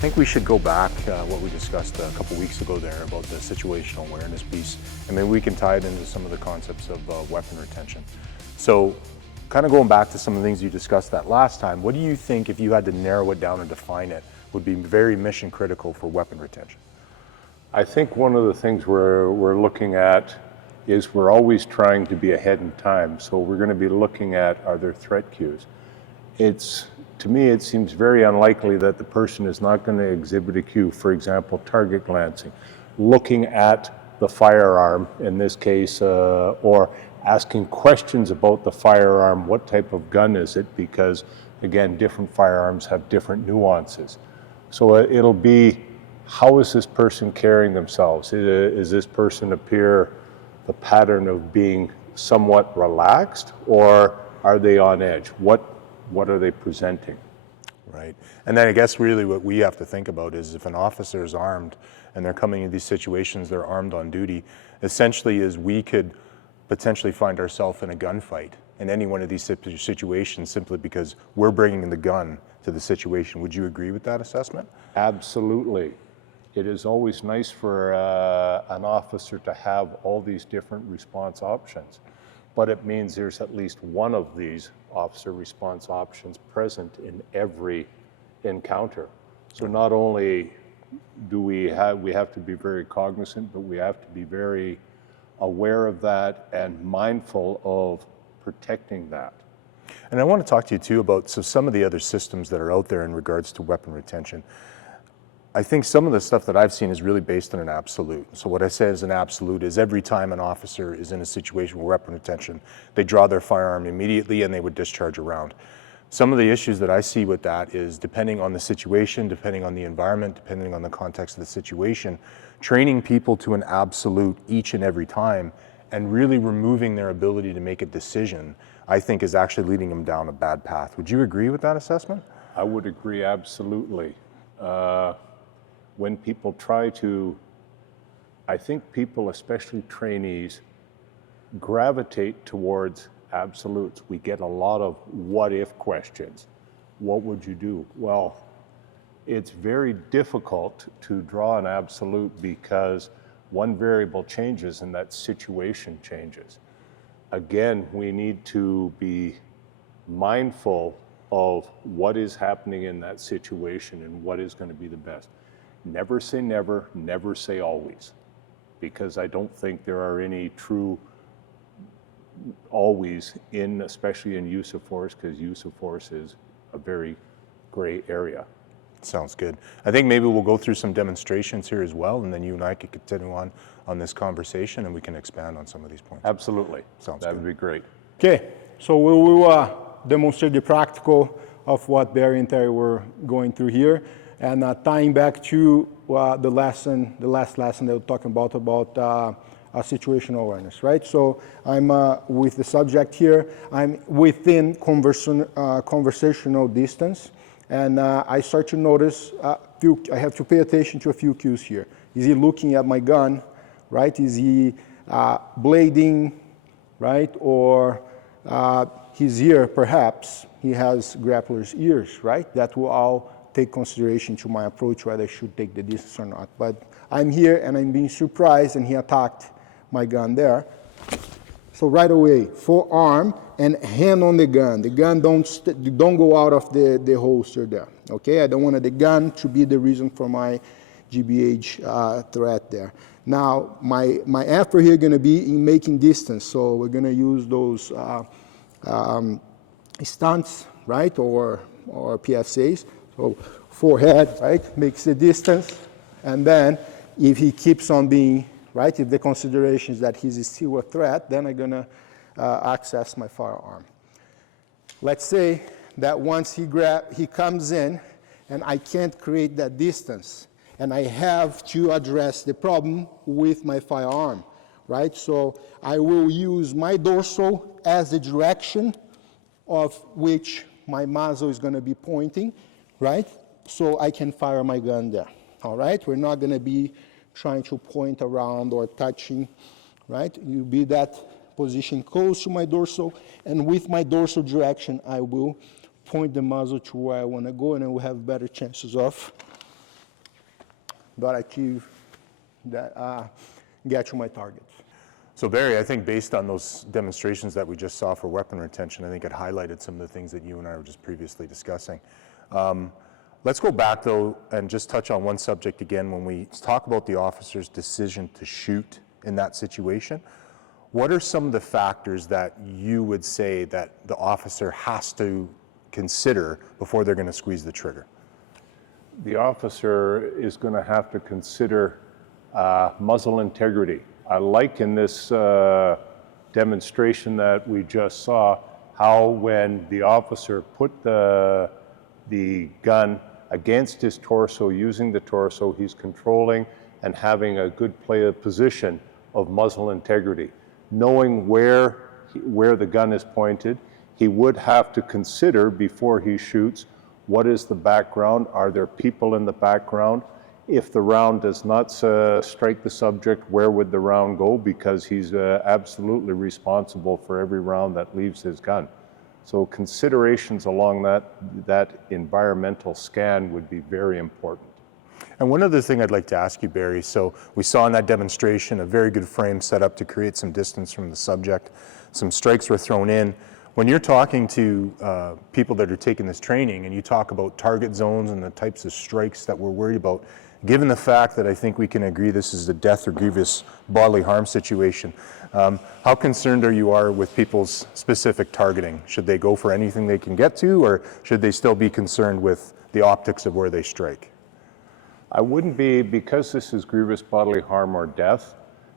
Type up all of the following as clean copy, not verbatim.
think we should go back what we discussed a couple weeks ago there about the situational awareness piece, and maybe we can tie it into some of the concepts of weapon retention. So kind of going back to some of the things you discussed that last time, what do you think, if you had to narrow it down and define it, would be very mission critical for weapon retention? I think one of the things we're looking at is we're always trying to be ahead in time. So we're going to be looking at, are there threat cues? To me, it seems very unlikely that the person is not going to exhibit a cue. For example, target glancing, looking at the firearm in this case, or asking questions about the firearm. What type of gun is it? Because again, different firearms have different nuances. So it'll be, how is this person carrying themselves? Is this person appear the pattern of being somewhat relaxed, or are they on edge? What are they presenting? Right. And then I guess really what we have to think about is if an officer is armed and they're coming into these situations, they're armed on duty, essentially is we could potentially find ourselves in a gunfight in any one of these situations simply because we're bringing the gun to the situation. Would you agree with that assessment? Absolutely. It is always nice for an officer to have all these different response options, but it means there's at least one of these officer response options present in every encounter. So not only do we have to be very cognizant, but we have to be very aware of that and mindful of protecting that. And I want to talk to you too about some of the other systems that are out there in regards to weapon retention. I think some of the stuff that I've seen is really based on an absolute. So what I say is an absolute is every time an officer is in a situation with weapon retention, they draw their firearm immediately and they would discharge a round. Some of the issues that I see with that is depending on the situation, depending on the environment, depending on the context of the situation, training people to an absolute each and every time and really removing their ability to make a decision, I think is actually leading them down a bad path. Would you agree with that assessment? I would agree absolutely. When people try to, I think people, especially trainees, gravitate towards absolutes. We get a lot of what if questions. What would you do? Well, it's very difficult to draw an absolute because one variable changes and that situation changes. Again, we need to be mindful of what is happening in that situation and what is going to be the best. Never say never, never say always, because I don't think there are any true always especially in use of force, because use of force is a very gray area. Sounds good. I think maybe we'll go through some demonstrations here as well, and then you and I can continue on this conversation and we can expand on some of these points. Absolutely. Sounds That good. would be great. Okay, so we will demonstrate the practical of what Barry and Terry were going through here, and tying back to the last lesson that we're talking about situational awareness, right? So I'm with the subject here, I'm within conversational distance, and I start to notice, I have to pay attention to a few cues here. Is he looking at my gun, right? Is he blading, right? Or his ear, perhaps, he has grappler's ears, right? That will all take consideration to my approach, whether I should take the distance or not. But I'm here and I'm being surprised and he attacked my gun there. So right away, forearm and hand on the gun. The gun don't go out of the holster there, okay? I don't want the gun to be the reason for my GBH threat there. Now, my effort here gonna be in making distance. So we're gonna use those stunts, right, or PFCs. So forehead, right, makes the distance. And then if he keeps on being, right, if the consideration is that he's still a threat, then I'm gonna access my firearm. Let's say that once he comes in and I can't create that distance and I have to address the problem with my firearm, right? So I will use my dorsal as the direction of which my muzzle is gonna be pointing, right? So I can fire my gun there, all right? We're not gonna be trying to point around or touching, right? You'll be that position close to my dorsal, and with my dorsal direction, I will point the muzzle to where I wanna go, and I will have better chances of that achieve that, get to my targets. So Barry, I think based on those demonstrations that we just saw for weapon retention, I think it highlighted some of the things that you and I were just previously discussing. Let's go back though and just touch on one subject again. When we talk about the officer's decision to shoot in that situation, what are some of the factors that you would say that the officer has to consider before they're going to squeeze the trigger? The officer is going to have to consider muzzle integrity. I like in this demonstration that we just saw how when the officer put the gun against his torso, using the torso, he's controlling and having a good play of position of muzzle integrity. Knowing where the gun is pointed, he would have to consider before he shoots, what is the background? Are there people in the background? If the round does not strike the subject, where would the round go? Because he's absolutely responsible for every round that leaves his gun. So considerations along that environmental scan would be very important. And one other thing I'd like to ask you, Barry, so we saw in that demonstration a very good frame set up to create some distance from the subject. Some strikes were thrown in. When you're talking to people that are taking this training and you talk about target zones and the types of strikes that we're worried about, given the fact that I think we can agree this is a death or grievous bodily harm situation, how concerned are you with people's specific targeting? Should they go for anything they can get to, or should they still be concerned with the optics of where they strike? I wouldn't be, because this is grievous bodily harm or death,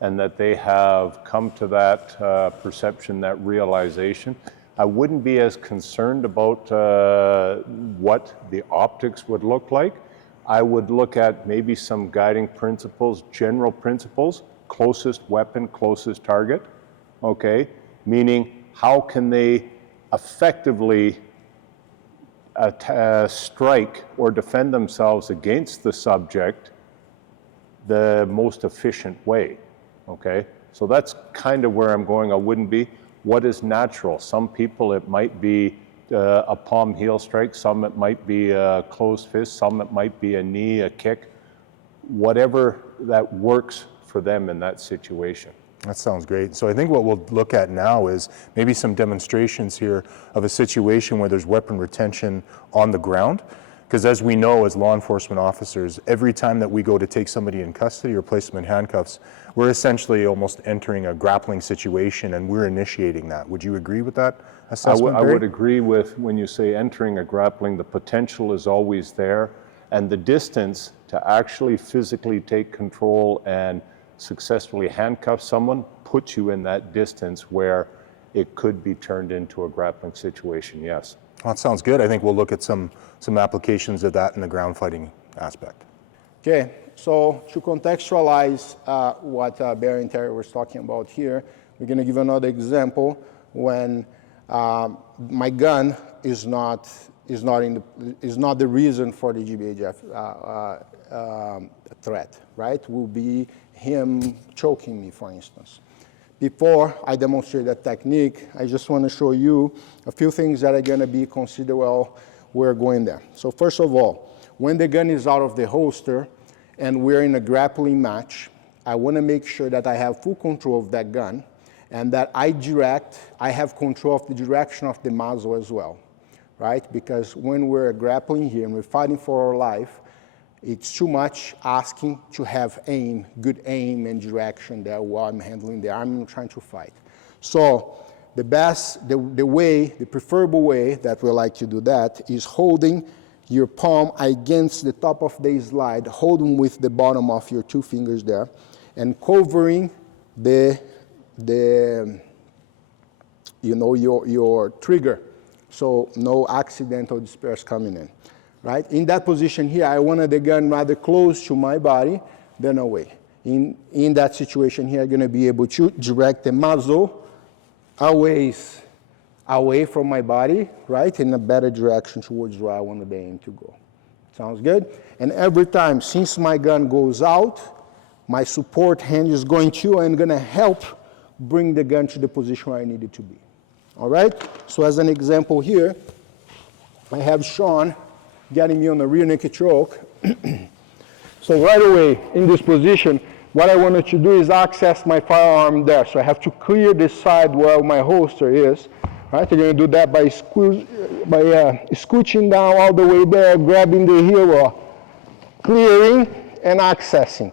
and that they have come to that perception, that realization, I wouldn't be as concerned about what the optics would look like. I would look at maybe some guiding principles, general principles, closest weapon, closest target, okay? Meaning, how can they effectively strike or defend themselves against the subject the most efficient way, okay? So that's kind of where I'm going. I wouldn't be, what is natural? Some people, it might be a palm heel strike, some it might be a closed fist, some it might be a knee, a kick, whatever that works for them in that situation. That sounds great. So I think what we'll look at now is maybe some demonstrations here of a situation where there's weapon retention on the ground. Because as we know, as law enforcement officers, every time that we go to take somebody in custody or place them in handcuffs, we're essentially almost entering a grappling situation and we're initiating that. Would you agree with that assessment, I would agree with when you say entering a grappling, the potential is always there, and the distance to actually physically take control and successfully handcuff someone puts you in that distance where it could be turned into a grappling situation, yes. Well, that sounds good. I think we'll look at some applications of that in the ground fighting aspect. Okay, so to contextualize what Barry and Terry was talking about here, we're going to give another example when my gun is not the reason for the GBHF threat, right? Will be him choking me, for instance. Before I demonstrate that technique, I just want to show you a few things that are going to be considered while we're going there. So first of all, when the gun is out of the holster and we're in a grappling match, I want to make sure that I have full control of that gun and that I have control of the direction of the muzzle as well, right? Because when we're grappling here and we're fighting for our life, it's too much asking to have good aim and direction there while I'm handling the arm and trying to fight. So the preferable way that we like to do that is holding your palm against the top of the slide, holding with the bottom of your two fingers there, and covering your trigger, so no accidental disperse coming in. Right? In that position here, I wanted the gun rather close to my body than away. In that situation here, I'm going to be able to direct the muzzle away from my body, right, in a better direction towards where I want the aim to go. Sounds good? And every time, since my gun goes out, my support hand is going to and going to help bring the gun to the position where I need it to be. All right? So as an example here, I have Sean getting me on a rear naked choke. So right away, in this position, what I wanted to do is access my firearm there. So I have to clear this side where my holster is. Right? I'm going to do that by scooching down all the way there, grabbing the hero, clearing and accessing.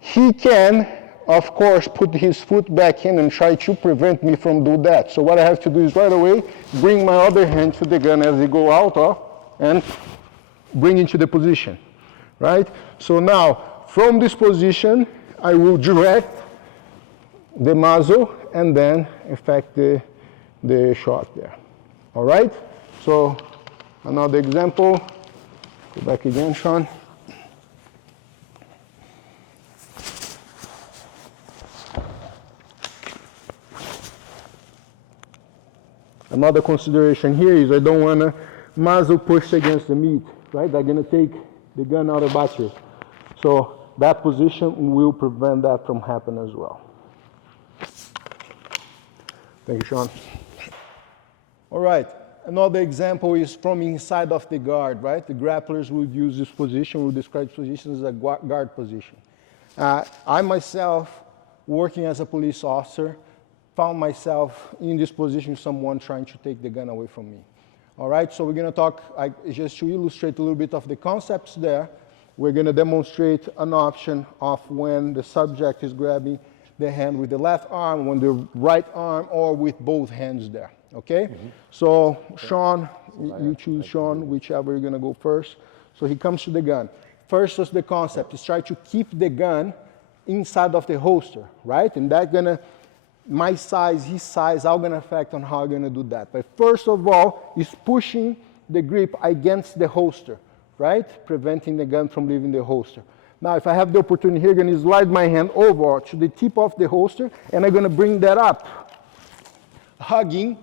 He can, of course, put his foot back in and try to prevent me from doing that. So what I have to do is right away, bring my other hand to the gun as I go out and bring into the position. Right? So now, from this position, I will direct the muzzle and then effect the shot there. All right? So another example. Go back again, Sean. Another consideration here is I don't want to muzzle push against the meat, right? I'm going to take the gun out of battery. So that position will prevent that from happening as well. Thank you, Sean. All right, another example is from inside of the guard, right? The grapplers would use this position, would describe this position as a guard position. I myself, working as a police officer, found myself in this position, someone trying to take the gun away from me. All right, so we're going to talk, just to illustrate a little bit of the concepts there, we're going to demonstrate an option of when the subject is grabbing the hand with the left arm, when the right arm, or with both hands there, okay? Mm-hmm. So Sean, you choose Sean, whichever you're going to go first. So he comes to the gun. First is the concept, is try to keep the gun inside of the holster, right? And that's going to, my size, his size, are going to affect on how I'm going to do that. But first of all, is pushing the grip against the holster, right? Preventing the gun from leaving the holster. Now, if I have the opportunity here, I'm going to slide my hand over to the tip of the holster, and I'm going to bring that up, hugging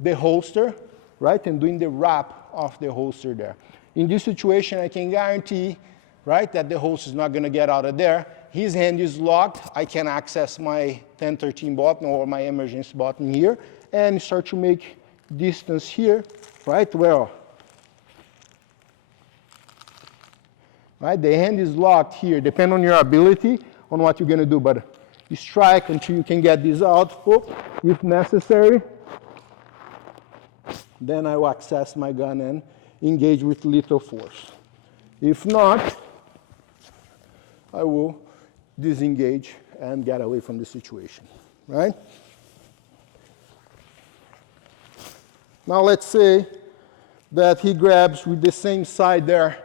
the holster, right? And doing the wrap of the holster there. In this situation, I can guarantee, right, that the holster is not going to get out of there. His hand is locked. I can access my 1013 button or my emergency button here and start to make distance here, right? Well, right? The hand is locked here. Depend on your ability on what you're going to do, but you strike until you can get this out. If necessary, then I will access my gun and engage with lethal force. If not, I will disengage and get away from the situation, right? Now let's say that he grabs with the same side there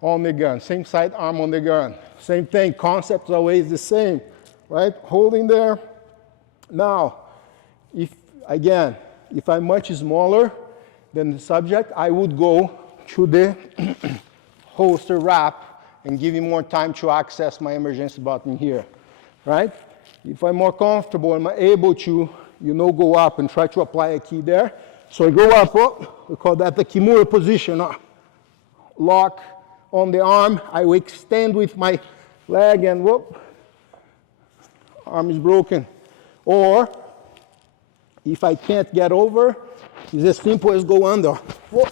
on the gun, same side arm on the gun. Same thing, concept is always the same, right? Holding there. Now, if I'm much smaller than the subject, I would go to the holster wrap and give him more time to access my emergency button here, right? If I'm more comfortable, I'm able to, go up and try to apply a key there. So I go up, we call that the Kimura position, lock on the arm, I will extend with my leg and whoop, arm is broken. Or, if I can't get over, it's as simple as go under, whoop,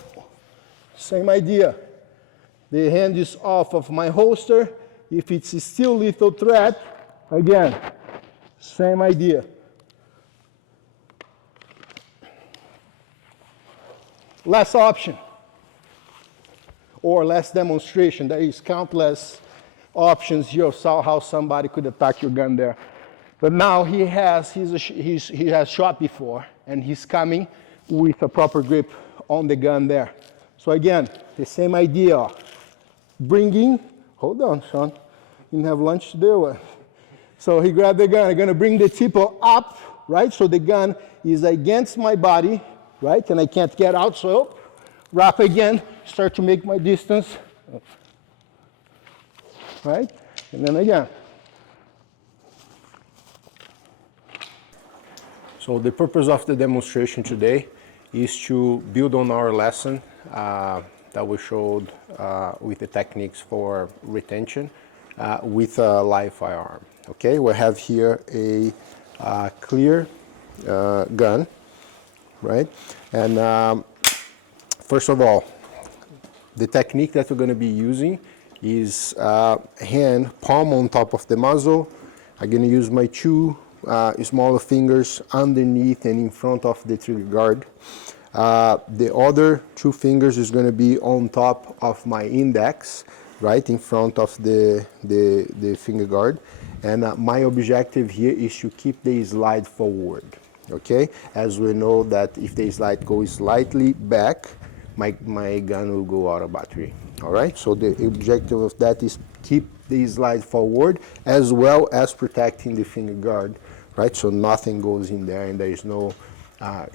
same idea. The hand is off of my holster. If it's still lethal threat, again, same idea. Last option, or last demonstration. There is countless options here of how somebody could attack your gun there. But now he has shot before, and he's coming with a proper grip on the gun there. So again, the same idea. Bringing, hold on, Sean, you didn't have lunch today, what? So he grabbed the gun, I'm gonna bring the tip up, right? So the gun is against my body, right? And I can't get out, so wrap again, start to make my distance, right? And then again. So the purpose of the demonstration today is to build on our lesson that we showed with the techniques for retention with a live firearm. Okay, we have here a clear gun, right? And first of all, the technique that we're going to be using is hand, palm on top of the muzzle. I'm gonna use my two smaller fingers underneath and in front of the trigger guard. The other two fingers is gonna be on top of my index, right in front of the finger guard. And my objective here is to keep the slide forward, okay? As we know that if the slide goes slightly back, my gun will go out of battery, all right? So the objective of that is keep the slide forward as well as protecting the finger guard, right? So nothing goes in there and there is no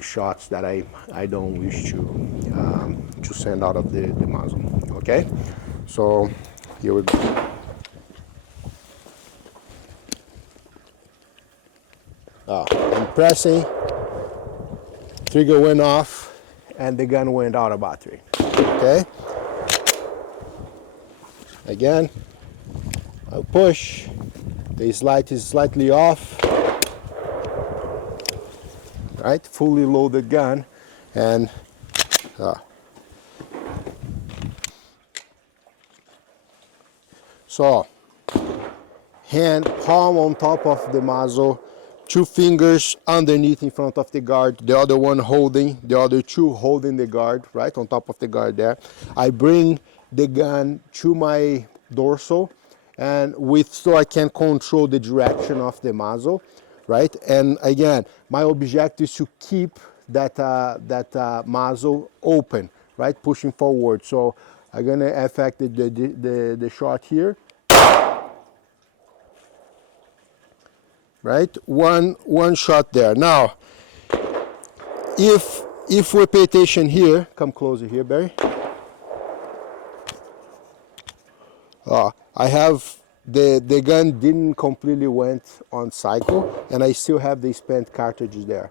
shots that I don't wish to send out of the muzzle, okay? So here we go. I'm pressing, trigger went off, and the gun went out of battery, okay? Again, I'll push, the slide is slightly off, right? Fully loaded gun, and so, hand, palm on top of the muzzle, two fingers underneath in front of the guard, the other one holding, the other two holding the guard, right, on top of the guard there. I bring the gun to my dorsal, and so I can control the direction of the muzzle, right? And again, my objective is to keep that muzzle open, right, pushing forward. So I'm gonna affect the shot here. Right, one shot there. Now, if we pay attention here, come closer here, Barry. I have the gun didn't completely went on cycle, and I still have the spent cartridges there,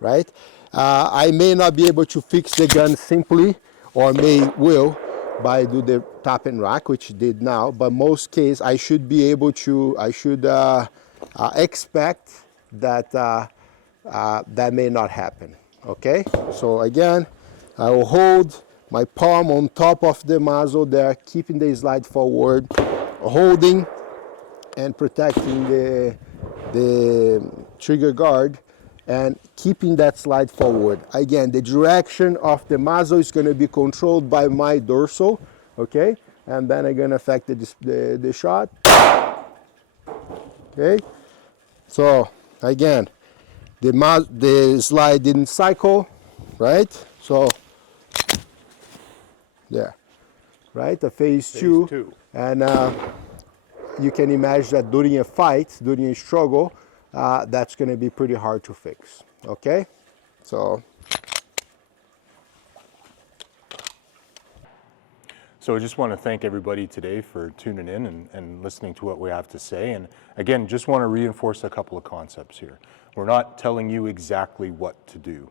right? I may not be able to fix the gun simply, or will by do the tap and rack, which it did now. But most case, I should be able to. I should. Expect that that may not happen, okay? So again, I will hold my palm on top of the muzzle there, keeping the slide forward, holding and protecting the trigger guard and keeping that slide forward. Again, the direction of the muzzle is gonna be controlled by my dorsal, okay? And then I'm gonna affect the shot, okay? So again, the slide didn't cycle, right? So there, right? A phase two. And you can imagine that during a fight, during a struggle, that's going to be pretty hard to fix. Okay, so. So I just want to thank everybody today for tuning in and listening to what we have to say. And again, just want to reinforce a couple of concepts here. We're not telling you exactly what to do.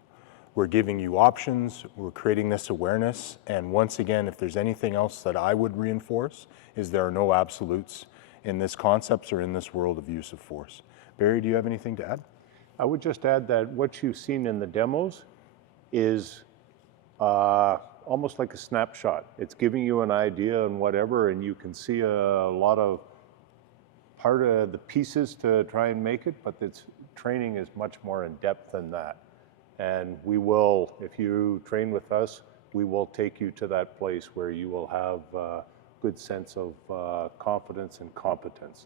We're giving you options, we're creating this awareness. And once again, if there's anything else that I would reinforce, is there are no absolutes in this concepts or in this world of use of force. Barry, do you have anything to add? I would just add that what you've seen in the demos is almost like a snapshot. It's giving you an idea and whatever, and you can see a lot of part of the pieces to try and make it, but its training is much more in depth than that. And we will, if you train with us, we will take you to that place where you will have a good sense of confidence and competence.